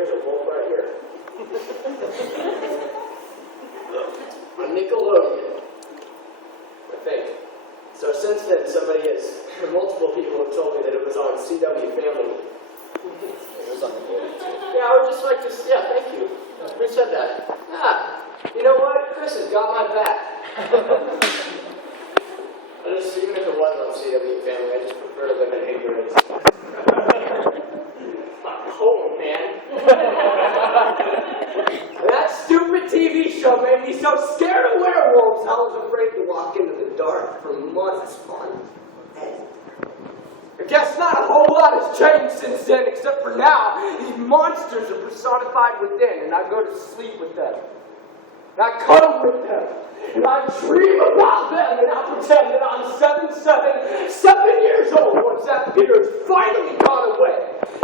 here's a wolf right here. On Nickelodeon, I think. So since then, multiple people have told me that it was on CW Family. It was on the board too. Yeah, I would just like to, yeah, thank you. Who said that? You know what? Chris has got my back. Even if it wasn't on CW Family, I just prefer to live in ignorance. My home, man. That stupid TV show made me so scared of werewolves, I was afraid to walk into the dark for months on end. I guess not a whole lot has changed since then, except for now, these monsters are personified within, and I go to sleep with them. And I cuddle with them. And I dream about them, and I pretend that I'm 7 years old once that fear has finally gone away.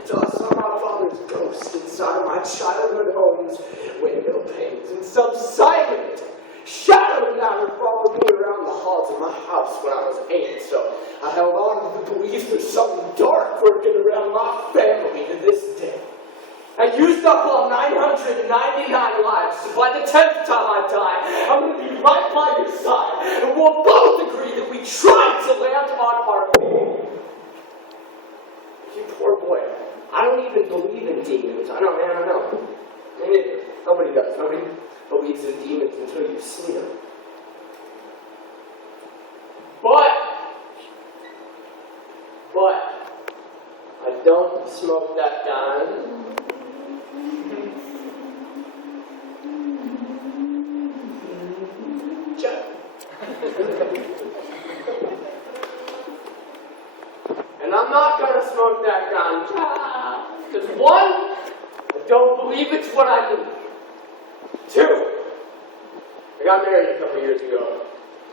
So I saw my father's ghost inside of my childhood home's window panes, and some silent, shadowy matter followed me around the halls of my house when I was 8. So I held on to the belief there's something dark working around my family to this day. I used up all 999 lives, so by the 10th time I die, I'm going to be right by your side, and we'll both agree that we tried to land on our feet. You poor boy. I don't even believe in demons. I don't know. Me neither. Nobody does. Nobody believes in demons until you've seen them. But I don't smoke that gun. And I'm not going to smoke that ganja. Because 1, I don't believe it's what I need. 2, I got married a couple years ago.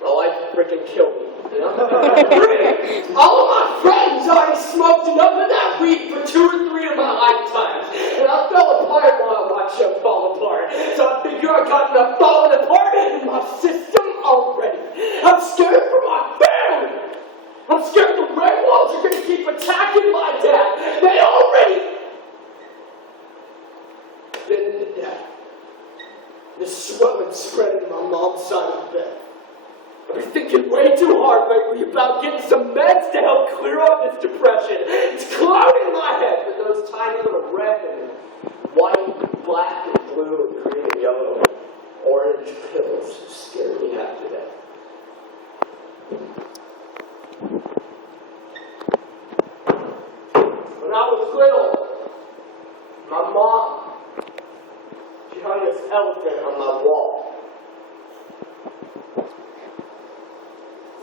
My life freaking killed me. You know? 3, all of my friends already smoked enough of that weed for 2 or 3 of my lifetimes. And I fell apart while I watched them fall apart. So I figure I got enough falling apart in my system already. I'm scared for my family. I'm scared the werewolves are going to keep attacking my dad. They already been to death. The swelling spread in my mom's side of the bed. I've been thinking way too hard lately about getting some meds to help clear up this depression. It's clouding my head with those tiny little red and white, black and blue and green and yellow orange pills that scare me half to death. When I was little, my mom, she hung this elephant on my wall.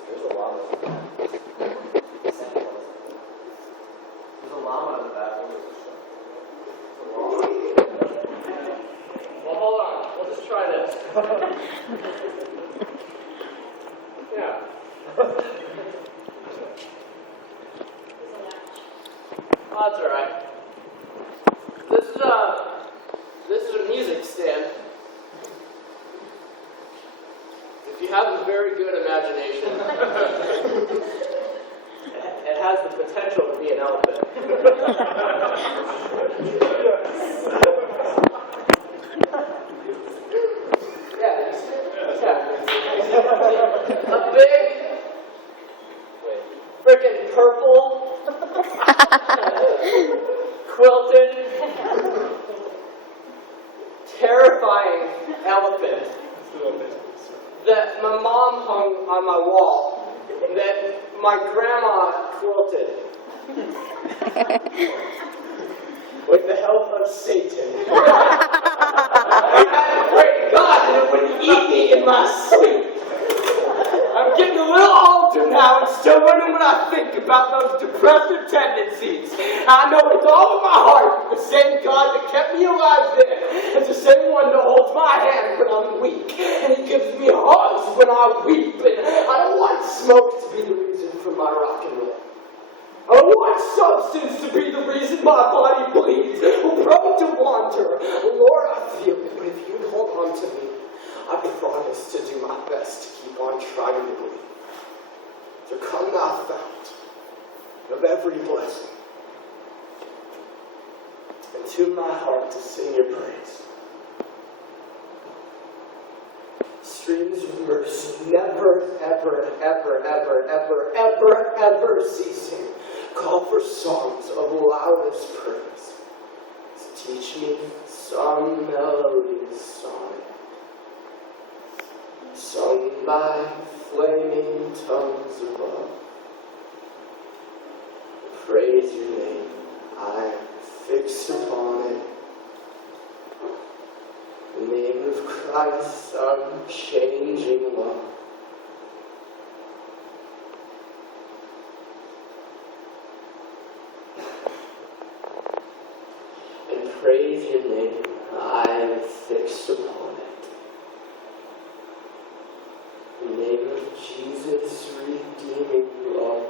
There's a llama. There's a llama in the bathroom. Well, hold on. We'll just try this. Yeah. Oh, that's all right. This is a music stand. If you have a very good imagination, it has the potential to be an elephant. Yeah, you see it? Yeah. A big, freaking purple, quilted, terrifying elephant that my mom hung on my wall, that my grandma quilted with the help of Satan. I pray to God that it wouldn't eat me in my sleep. I'm getting a little older now and still wondering what I think about those depressive tendencies. I know with all of my heart the same God that kept me alive then is the same one that holds my hand when I'm weak. And He gives me hugs when I weep. And I don't want smoke to be the reason for my rock and roll. I don't want substance to be the reason my body bleeds or prone to wander. Lord, I feel it, but if you hold on to me, I promise to do my best to keep on trying to believe. So come thou fount of every blessing, and tune my heart to sing your praise. Streams of mercy, never, ever, ever, ever, ever, ever, ever ceasing, call for songs of loudest praise. Teach me some melodious song, sung by flaming tongues above. Praise your name, I fix upon it. The name of Christ's unchanging love. And praise your name, I fix upon it. The name of Jesus' redeeming love.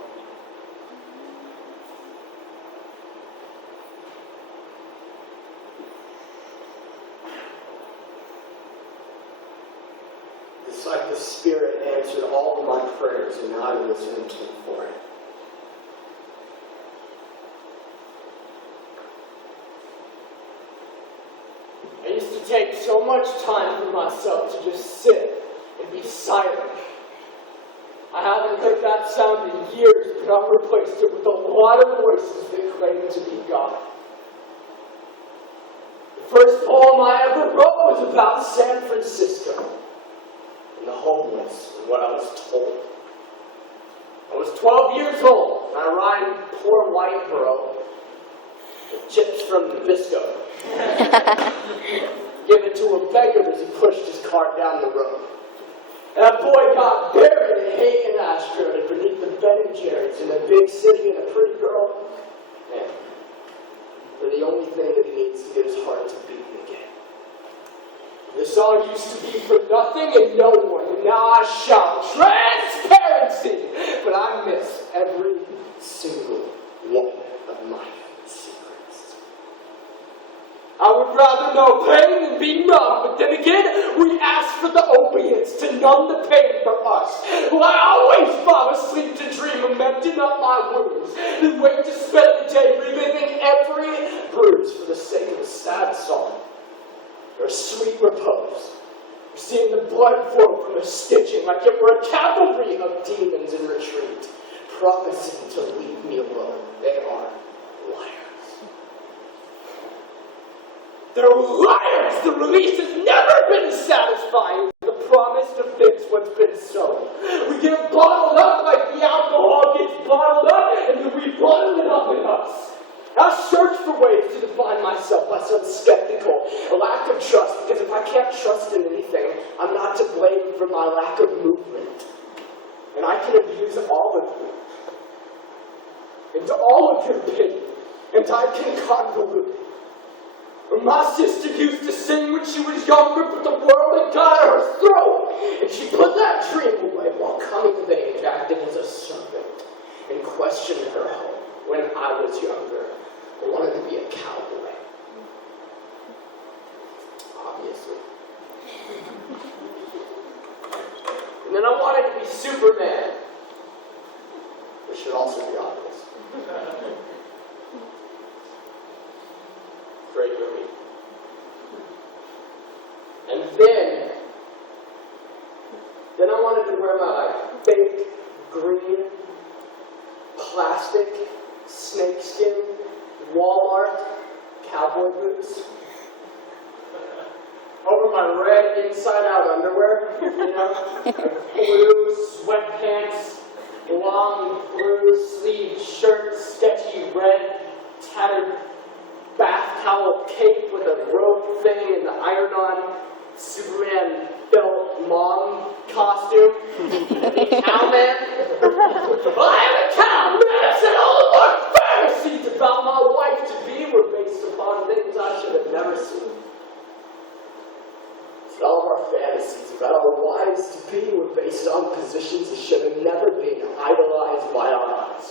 It's like the Spirit answered all of my prayers, and now I was listening to Him for it. I used to take so much time for myself to just sit and be silent. I haven't heard that sound in years, but I've replaced it with a lot of voices that claim to be God. The first poem I ever wrote was about San Francisco and the homeless and what I was told. I was 12 years old, and I rhymed poor white bro with chips from Nabisco. Give it to a beggar as he pushed his cart down the road. And that boy got buried in hay and asteroid beneath the Ben and Jerry's in a big city, and a pretty girl, man, they're the only thing that he needs to get his heart to beating again. The song used to be for nothing and no one, and now I shout transparency, but I miss every single one of my secrets. I would rather know pain than be numb, but then again, we ask for the opiates to numb the pain for us. Well, I always fall asleep to dream of mending up my wounds, then wait to spend the day reliving every bruise for the sake of a sad song or a sweet repose. Or seeing the blood flow from a stitching like it were a cavalry of demons in retreat, promising to leave me alone. They are liars. They're liars! The release has never been satisfying. The promise to fix what's been sown. We get bottled up like the alcohol gets bottled up, and then we bottle it up in us. I search for ways to define myself by some skeptical, a lack of trust, because if I can't trust in anything, I'm not to blame for my lack of movement. And I can abuse all of you, and all of your pity, and I can convolute. My sister used to sing when she was younger, but the world had got her throat, and she put that dream away while coming of age, acting as a servant, and questioned her home. When I was younger, I wanted to be a cowboy. Obviously. And then I wanted to be Superman, which should also be obvious. Great movie. And then I wanted to wear my fake green plastic snakeskin Walmart cowboy boots over my red inside-out underwear, you know, blue sweatpants, long blue sleeved shirt, sketchy red tattered bath towel cape with a rope thing and the iron-on Superman felt mom costume. Cowman. Well, I am a cowman. I said all of our fantasies about my wife to be were based upon things I should have never seen. So all of our fantasies about our wives to be were based on positions that should have never been idolized by our eyes.